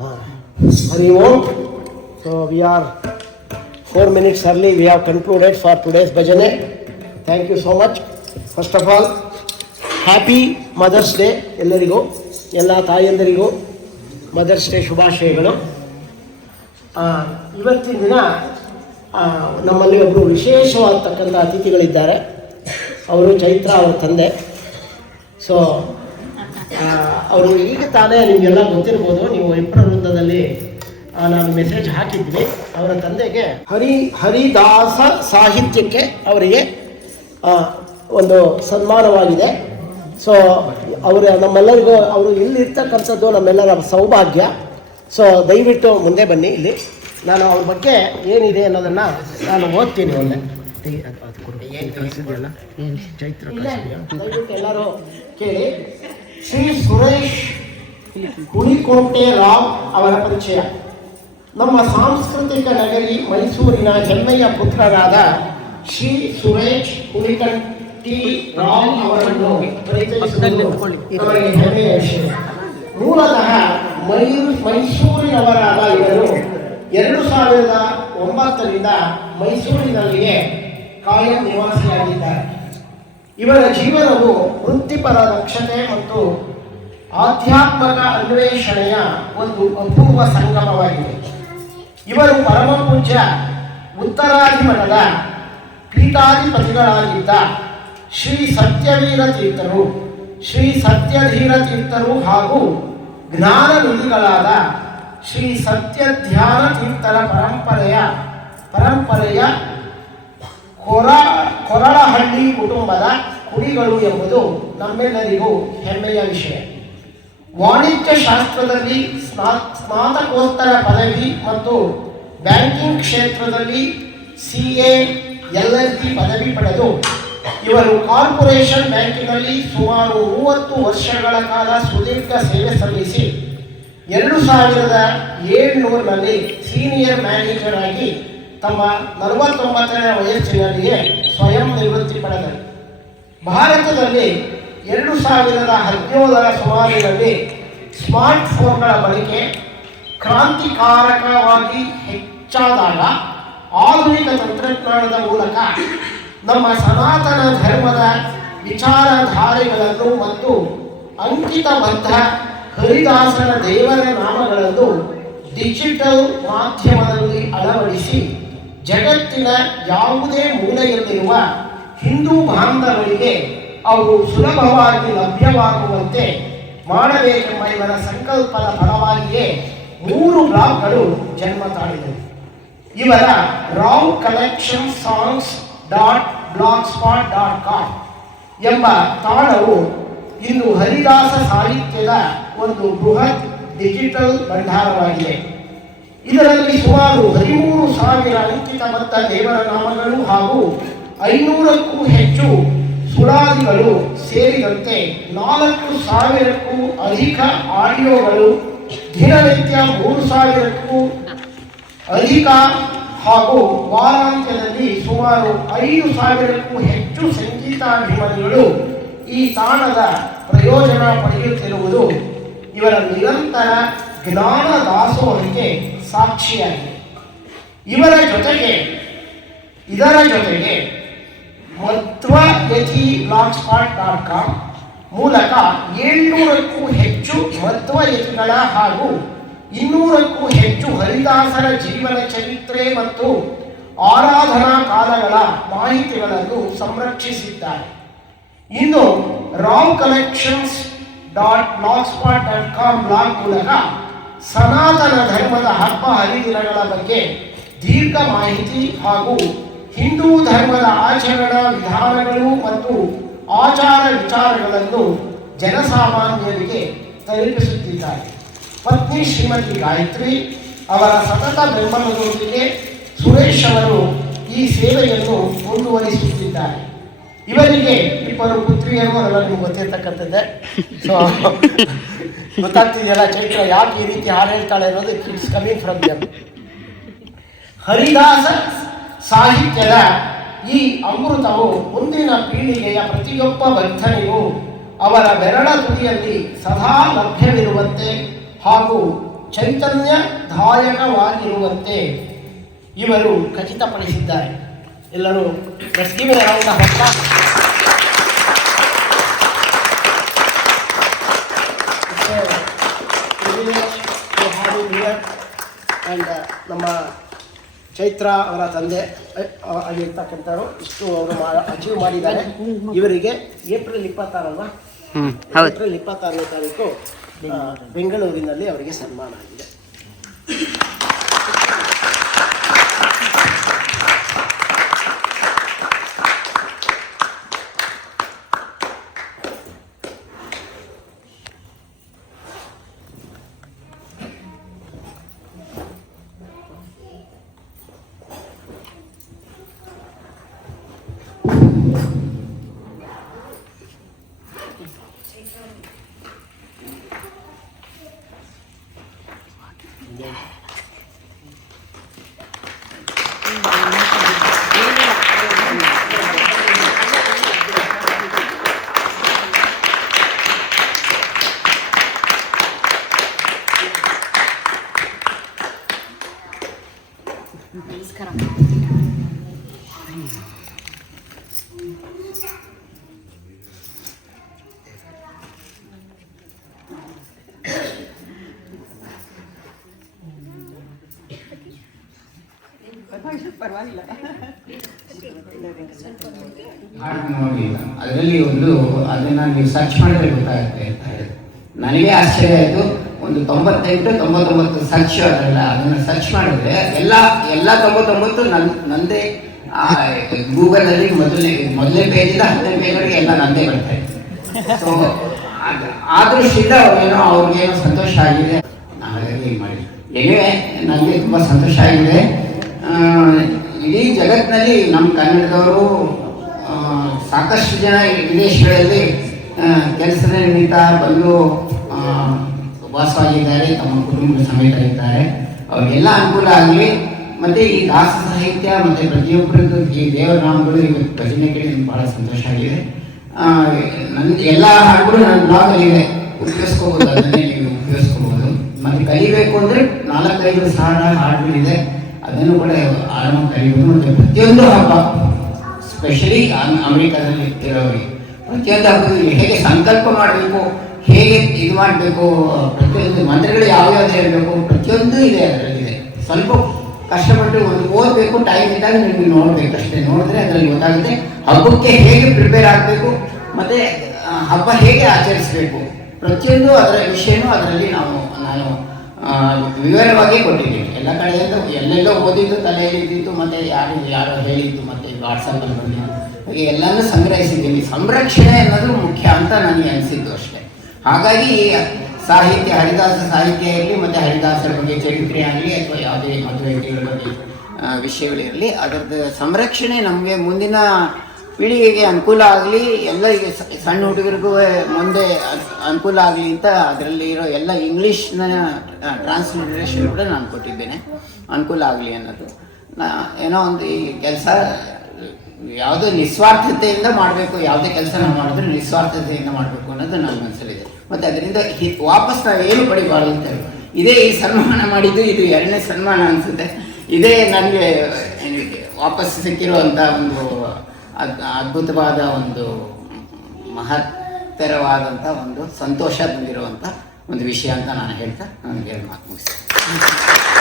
Hari Om. So we are 4 minutes early. We have concluded for today's bhajane. Thank you so much. First of all, happy Mother's Day ಎಲ್ಲರಿಗೂ, ಎಲ್ಲ ತಾಯಂದರಿಗೂ mother's day ಶುಭಾಶಯಗಳು. ಇವತ್ತಿನ ದಿನ ನಮ್ಮಲ್ಲಿ ಒಬ್ಬರು ವಿಶೇಷವಾಗತಕ್ಕಂಥ ಅತಿಥಿಗಳಿದ್ದಾರೆ. ಅವರು ಚೈತ್ರ ಅವರ ತಂದೆ. ಸೊ ಅವರು ಈಗ ತಾನೇ ನಿಮಗೆಲ್ಲ ಗೊತ್ತಿರ್ಬೋದು, ನೀವು ವಿಪ್ರ ವೃಂದದಲ್ಲಿ ನಾನು ಮೆಸೇಜ್ ಹಾಕಿದ್ವಿ. ಅವರ ತಂದೆಗೆ ಹರಿದಾಸ ಸಾಹಿತ್ಯಕ್ಕೆ ಅವರಿಗೆ ಒಂದು ಸನ್ಮಾನವಾಗಿದೆ. ಸೊ ಅವರು ನಮ್ಮೆಲ್ಲರಿಗೂ ಅವರು ಇಲ್ಲಿರ್ತಕ್ಕಂಥದ್ದು ನಮ್ಮೆಲ್ಲರ ಸೌಭಾಗ್ಯ. ಸೊ ದಯವಿಟ್ಟು ಮುಂದೆ ಬನ್ನಿ. ಇಲ್ಲಿ ನಾನು ಅವ್ರ ಬಗ್ಗೆ ಏನಿದೆ ಅನ್ನೋದನ್ನು ನಾನು ಓದ್ತೀನಿ. ಒಳ್ಳೆ ಚೈತ್ರ ದಯವಿಟ್ಟು ಎಲ್ಲರೂ ಕೇಳಿ. ಶ್ರೀ ಸುರೇಶ್ ಹುಲಿಕೋಟೆ ರಾವ್ ಅವರ ಪರಿಚಯ. ನಮ್ಮ ಸಾಂಸ್ಕೃತಿಕ ನಗರಿ ಮೈಸೂರಿನ ಹೆಮ್ಮೆಯ ಪುತ್ರರಾದ ಶ್ರೀ ಸುರೇಶ್ ಹುಲಿಕಟ್ಟಿ ರಾವ್ ಅವರನ್ನು ಪರಿಚಯಿಸುವುದು ಅವರಿಗೆ ಹೆಮ್ಮೆಯ ವಿಷಯ. ಮೂಲತಃ ಮೈಸೂರಿನವರಾದ ಇವರು 2009ರಿಂದ ಮೈಸೂರಿನಲ್ಲಿಯೇ ಕಾಯಂ ನಿವಾಸಿಯಾಗಿದ್ದಾರೆ. ಇವರ ಜೀವನವು ವೃತ್ತಿಪರ ದಕ್ಷತೆ ಮತ್ತು ಆಧ್ಯಾತ್ಮಿಕ ಅನ್ವೇಷಣೆಯ ಒಂದು ಅಪೂರ್ವ ಸಂಗಮವಾಗಿದೆ. ಇವರು ಪರಮ ಪೂಜ್ಯ ಉತ್ತರಾದಿಮಠದ ಪೀಠಾಧಿಪತಿಗಳಾಗಿದ್ದ ಶ್ರೀ ಸತ್ಯಧೀರ ತೀರ್ಥರು ಹಾಗೂ ಜ್ಞಾನ ನಿಧಿಗಳಾದ ಶ್ರೀ ಸತ್ಯಧ್ಯಾನ ತೀರ್ಥರ ಪರಂಪರೆಯ ಕೊರಳಹಳ್ಳಿ ಕುಟುಂಬದ ಕುಡಿಗಳು ಎಂಬುದು ನಮ್ಮೆಲ್ಲರಿಗೂ ಹೆಮ್ಮೆಯ ವಿಷಯ. ವಾಣಿಜ್ಯ ಶಾಸ್ತ್ರದಲ್ಲಿ ಸ್ನಾತಕೋತ್ತರ ಪದವಿ ಮತ್ತು ಬ್ಯಾಂಕಿಂಗ್ ಕ್ಷೇತ್ರದಲ್ಲಿ CA LLB ಪದವಿ ಪಡೆದು ಇವರು ಕಾರ್ಪೊರೇಷನ್ ಬ್ಯಾಂಕಿನಲ್ಲಿ ಸುಮಾರು 30 ವರ್ಷಗಳ ಕಾಲ ಸುದೀರ್ಘ ಸೇವೆ ಸಲ್ಲಿಸಿ 2007ರಲ್ಲಿ ಸೀನಿಯರ್ ಮ್ಯಾನೇಜರ್ ಆಗಿ ತಮ್ಮ 49ನೇ ವಯಸ್ಸಿನಲ್ಲಿಯೇ ಸ್ವಯಂ ನಿವೃತ್ತಿ ಪಡೆದರು. ಭಾರತದಲ್ಲಿ 2017ರ ಸುಮಾರಿನಲ್ಲಿ ಸ್ಮಾರ್ಟ್ ಫೋನ್ಗಳ ಬಳಕೆ ಕ್ರಾಂತಿಕಾರಕವಾಗಿ ಹೆಚ್ಚಾದಾಗ ಆಧುನಿಕ ತಂತ್ರಜ್ಞಾನದ ಮೂಲಕ ನಮ್ಮ ಸನಾತನ ಧರ್ಮದ ವಿಚಾರಧಾರೆಗಳನ್ನು ಮತ್ತು ಅಂಕಿತಬದ್ಧ ಹರಿದಾಸನ ದೇವರ ನಾಮಗಳನ್ನು ಡಿಜಿಟಲ್ ಮಾಧ್ಯಮದಲ್ಲಿ ಅಳವಡಿಸಿ ಜಗತ್ತಿನ ಯಾವುದೇ ಮೂಲೆಯಲ್ಲಿರುವ ಹಿಂದೂ ಬಾಂಧವರಿಗೆ ಅವು ಸುಲಭವಾಗಿ ಲಭ್ಯವಾಗುವಂತೆ ಮಾಡಬೇಕೆಂಬ ಇವರ ಸಂಕಲ್ಪದ ಫಲವಾಗಿಯೇ 3 ಬ್ಲಾಗ್ಗಳು ಜನ್ಮ ತಾಳಿದವು. ಇವರ ರಾವ್ ಕಲೆಕ್ಷನ್ ಸಾಂಗ್ಸ್ .blogspot.com ಎಂಬ ತಾಣವು ಇಂದು ಹರಿದಾಸ ಸಾಹಿತ್ಯದ ಒಂದು ಬೃಹತ್ ಡಿಜಿಟಲ್ ಭಂಡಾರವಾಗಿದೆ. ಇದರಲ್ಲಿ ಸುಮಾರು 13,000 ಅಂಕಿತಬದ್ಧ ದೇವರ ನಾಮಗಳು ಹಾಗೂ 500ಕ್ಕೂ ಹೆಚ್ಚು ಸುಳಾದಿಗಳು ಸೇರಿದಂತೆ 4,000ಕ್ಕೂ ಅಧಿಕ ಆಡಿಯೋಗಳು, ದಿನನಿತ್ಯ 3,000ಕ್ಕೂ ಅಧಿಕ ಹಾಗೂ ವಾರಾಂತ್ಯದಲ್ಲಿ ಸುಮಾರು 5,000ಕ್ಕೂ ಹೆಚ್ಚು ಸಂಗೀತಾಭಿಮಾನಿಗಳು ಈ ತಾಣದ ಪ್ರಯೋಜನ ಪಡೆಯುತ್ತಿರುವುದು ಇವರ ನಿರಂತರ ಜ್ಞಾನ ದಾಸೋಹಕ್ಕೆ ಸಾಕ್ಷಿಯಾಗಿದೆ. ಇದರ ಜೊತೆಗೆ ಮಧ್ವಯತಿ blogspot.com ಮೂಲಕ 700ಕ್ಕೂ ಹೆಚ್ಚು ಮಧ್ವಯತಿಗಳ ಹಾಗೂ 200ಕ್ಕೂ ಹೆಚ್ಚು ಹರಿದಾಸರ ಜೀವನ ಚರಿತ್ರೆ ಮತ್ತು ಆರಾಧನಾ ಕಾಲಗಳ ಮಾಹಿತಿಗಳನ್ನು ಸಂರಕ್ಷಿಸಿದ್ದಾರೆ. ಇನ್ನು ರಾವ್ ಕಲೆಕ್ಷನ್ಸ್ .blogspot.com ಬ್ಲಾಗ್ ಮೂಲಕ ಸನಾತನ ಧರ್ಮದ ಹಬ್ಬ ಹರಿದಿನಗಳ ಬಗ್ಗೆ ದೀರ್ಘ ಮಾಹಿತಿ ಹಾಗೂ ಹಿಂದೂ ಧರ್ಮದ ಆಚರಣಾ ವಿಧಾನಗಳು ಮತ್ತು ಆಚಾರ ವಿಚಾರಗಳನ್ನು ಜನಸಾಮಾನ್ಯರಿಗೆ ತಲುಪಿಸುತ್ತಿದ್ದಾರೆ. ಪತ್ನಿ ಶ್ರೀಮತಿ ಗಾಯತ್ರಿ ಅವರ ಸತತ ಬೆಂಬಲದೊಂದಿಗೆ ಸುರೇಶ್ ಅವರು ಈ ಸೇವೆಯನ್ನು ಮುಂದುವರಿಸುತ್ತಿದ್ದಾರೆ. ಇವರಿಗೆ 2 ಪುತ್ರಿಯರು, ಅದೆಲ್ಲ ನಿಮ್ಗೆ ಗೊತ್ತಿರ್ತಕ್ಕಂಥದ್ದೇ. ಸೊ ಗೊತ್ತಾಗ್ತಿದೆಯಲ್ಲ ಚೈತ್ರ ಯಾಕೆ ಈ ರೀತಿ ಹಾಡು ಹೇಳ್ತಾಳೆ ಅನ್ನೋದು ಇಟ್ಸ್ ಕಮಿಂಗ್ ಫ್ರಮ್ ದೆಮ್. ಹರಿದಾಸ ಸಾಹಿತ್ಯದ ಈ ಅಮೃತವು ಮುಂದಿನ ಪೀಳಿಗೆಯ ಪ್ರತಿಯೊಬ್ಬ ಭಕ್ತನಿಗೂ ಅವರ ಬೆರಳ ತುದಿಯಲ್ಲಿ ಸದಾ ಲಭ್ಯವಿರುವಂತೆ ಹಾಗೂ ಚೈತನ್ಯದಾಯಕವಾಗಿರುವಂತೆ ಇವರು ಖಚಿತಪಡಿಸಿದ್ದಾರೆ. ಎಲ್ಲರೂ let's give a round of applause. It's a privilege to have him here. And ನಮ್ಮ ಚೈತ್ರ ಅವರ ತಂದೆ ಆಗಿರ್ತಕ್ಕಂಥವ್ರು ಇಷ್ಟು ಅವರು ಅಚೀವ್ ಮಾಡಿದ್ದಾರೆ. ಇವರಿಗೆ ಏಪ್ರಿಲ್ 26 ಅಲ್ವಾ, ಏಪ್ರಿಲ್ 26ನೇ ತಾರೀಕು ಬೆಂಗಳೂರಿನಲ್ಲಿ ಅವರಿಗೆ ಸನ್ಮಾನ ಆಗಿದೆ. ನಮಸ್ಕಾರ. ಪರವಾಗಿಲ್ಲ. ನೋಡಿ, ಅದರಲ್ಲಿ ಒಂದು ಅದನ್ನು ನೀವು ಸರ್ಚ್ ಮಾಡಿದ್ರೆ ಗೊತ್ತಾಗುತ್ತೆ ಅಂತ ಹೇಳಿ ನನಗೆ ಆಶ್ಚರ್ಯ ಆಯಿತು. ಒಂದು 98-99 ಸರ್ಚ್ ಅದಲ್ಲ, ಅದನ್ನು ಸರ್ಚ್ ಮಾಡಿದ್ರೆ ಎಲ್ಲ 99 ನಂದೇ ಗೂಗಲಲ್ಲಿ ಮೊದಲನೇ ಪೇಜಿಂದ 10ನೇ ಪೇಜ್ವರೆಗೆ ಎಲ್ಲ ನಂದೇ ಬರ್ತಾ ಇತ್ತು. ಸೊ ಆ ದೃಷ್ಟಿಯಿಂದ ಅವ್ರಿಗೇನೋ ಸಂತೋಷ ಆಗಿದೆ. ಹಾಗಾಗಿ ಮಾಡಿ ಎನಿವೆ ನನಗೆ ತುಂಬ ಸಂತೋಷ ಆಗಿದೆ. ಇಡೀ ಜಗತ್ತಿನಲ್ಲಿ ನಮ್ಮ ಕನ್ನಡದವರು ಸಾಕಷ್ಟು ಜನ ವಿದೇಶಗಳಲ್ಲಿ ಕೆಲಸದ ನಿಮಿತ್ತ ಬಂದು ವಾಸವಾಗಿದ್ದಾರೆ, ತಮ್ಮ ಕುಟುಂಬದ ಸಮೇತ ಇದ್ದಾರೆ. ಅವ್ರಿಗೆಲ್ಲ ಅನುಕೂಲ ಆಗಲಿ. ಮತ್ತು ಈ ದಾಸ ಸಾಹಿತ್ಯ ಮತ್ತು ಪ್ರತಿಯೊಬ್ಬರದ್ದು ಈ ದೇವರ ನಾಮಗಳು ಇವತ್ತು ಭಜನೆ ಕೇಳಿ ನನಗೆ ಭಾಳ ಸಂತೋಷ ಆಗಿದೆ. ನನ್ನ ಎಲ್ಲ ಹಾಡುಗಳು ನನ್ನ ಬ್ಲಾಗಲ್ಲಿದೆ, ಉಪಯೋಗಿಸ್ಕೋಬೋದು, ಅದನ್ನೇ ನೀವು ಉಪಯೋಗಿಸ್ಕೋಬೋದು. ಮತ್ತು ಕಲಿಬೇಕು ಅಂದರೆ 4-5 ಸಾವಿರ ಹಾಡುಗಳಿದೆ, ಅದನ್ನು ಕೂಡ ಆರಾಮ ಕಲಿಬೋದು. ಮತ್ತು ಪ್ರತಿಯೊಂದು ಹಬ್ಬ, ಸ್ಪೆಷಲಿ ಅಮೆರಿಕಾದಲ್ಲಿ ಇರೋರಿಗೆ ಪ್ರತಿಯೊಂದು ಹಬ್ಬದಲ್ಲಿ ಹೇಗೆ ಸಂಕಲ್ಪ ಮಾಡಬೇಕು, ಹೇಗೆ ಇದು ಮಾಡಬೇಕು, ಪ್ರತಿಯೊಂದು ಮಂತ್ರಗಳು ಯಾವ್ಯಾವ್ದು ಇರಬೇಕು, ಪ್ರತಿಯೊಂದು ಇದೆ ಅದರಲ್ಲಿದೆ. ಸ್ವಲ್ಪ ಕಷ್ಟಪಟ್ಟು ಒಂದು ಓದಬೇಕು, ಟೈಮ್ ಇದ್ದಾಗ ನೀವು ನೋಡಬೇಕಷ್ಟೇ. ನೋಡಿದ್ರೆ ಅದರಲ್ಲಿ ಗೊತ್ತಾಗುತ್ತೆ ಹಬ್ಬಕ್ಕೆ ಹೇಗೆ ಪ್ರಿಪೇರ್ ಆಗಬೇಕು ಮತ್ತು ಹಬ್ಬ ಹೇಗೆ ಆಚರಿಸಬೇಕು. ಪ್ರತಿಯೊಂದು ಅದರ ವಿಷಯನೂ ಅದರಲ್ಲಿ ನಾನು ವಿವರವಾಗಿ ಕೊಟ್ಟಿದ್ದೀನಿ. ಎಲ್ಲ ಕಡೆಯಿಂದ ಎಲ್ಲೆಲ್ಲೋ ಓದಿದ್ದು, ತಲೆಯಲ್ಲಿ ಇದ್ದಿದ್ದು, ಮತ್ತು ಯಾರೋ ಹೇಳಿದ್ದು, ಮತ್ತು ವಾಟ್ಸಪ್ಪಲ್ಲಿ ಬಂದಿದ್ದು, ಹಾಗೆ ಎಲ್ಲನೂ ಸಂಗ್ರಹಿಸಿದ್ದೀನಿ. ಸಂರಕ್ಷಣೆ ಅನ್ನೋದು ಮುಖ್ಯ ಅಂತ ನನಗೆ ಅನಿಸಿದ್ದು ಅಷ್ಟೇ. ಹಾಗಾಗಿ ಸಾಹಿತ್ಯ, ಹರಿದಾಸ ಸಾಹಿತ್ಯ ಇರಲಿ, ಮತ್ತು ಹರಿದಾಸರ ಬಗ್ಗೆ ಚರಿತ್ರೆ ಆಗಲಿ ಅಥವಾ ಯಾವುದೇ ಮದುವೆಗಳ ಬಗ್ಗೆ ವಿಷಯಗಳಿರಲಿ, ಅದರದ್ದು ಸಂರಕ್ಷಣೆ ನಮಗೆ ಮುಂದಿನ ಪೀಳಿಗೆಗೆ ಅನುಕೂಲ ಆಗಲಿ, ಎಲ್ಲ ಈಗ ಸಣ್ಣ ಹುಡುಗರಿಗೂ ಮುಂದೆ ಅನುಕೂಲ ಆಗಲಿ ಅಂತ ಅದರಲ್ಲಿ ಇರೋ ಎಲ್ಲ ಇಂಗ್ಲೀಷ್ನ ಟ್ರಾನ್ಸ್ಲೇಷನ್ ಕೂಡ ನಾನು ಕೊಟ್ಟಿದ್ದೇನೆ, ಅನುಕೂಲ ಆಗಲಿ ಅನ್ನೋದು. ಏನೋ ಒಂದು ಈ ಕೆಲಸ ಯಾವುದೋ ನಿಸ್ವಾರ್ಥತೆಯಿಂದ ಮಾಡಬೇಕು, ಯಾವುದೇ ಕೆಲಸ ನಾವು ಮಾಡಿದ್ರೆ ನಿಸ್ವಾರ್ಥತೆಯಿಂದ ಮಾಡಬೇಕು ಅನ್ನೋದು ನನ್ನ ಮನಸ್ಸಲ್ಲಿದೆ. ಮತ್ತು ಅದರಿಂದ ವಾಪಸ್ ನಾವು ಏನು ಪಡಿಬಾರ್ದು ಅಂತ ಹೇಳಿ ಇದೇ ಈ ಸನ್ಮಾನ ಮಾಡಿದ್ದು ಇದು 2ನೇ ಸನ್ಮಾನ ಅನಿಸುತ್ತೆ. ಇದೇ ನನಗೆ ವಾಪಸ್ ಸಿಕ್ಕಿರುವಂಥ ಒಂದು ಅದ್ಭುತವಾದ ಒಂದು ಮಹತ್ತರವಾದಂಥ ಒಂದು ಸಂತೋಷ ತಂದಿರುವಂಥ ಒಂದು ವಿಷಯ ಅಂತ ನಾನು ಹೇಳ್ತಾ ನನಗೆ ಮಾತು ಮುಗಿಸ್ತೀನಿ.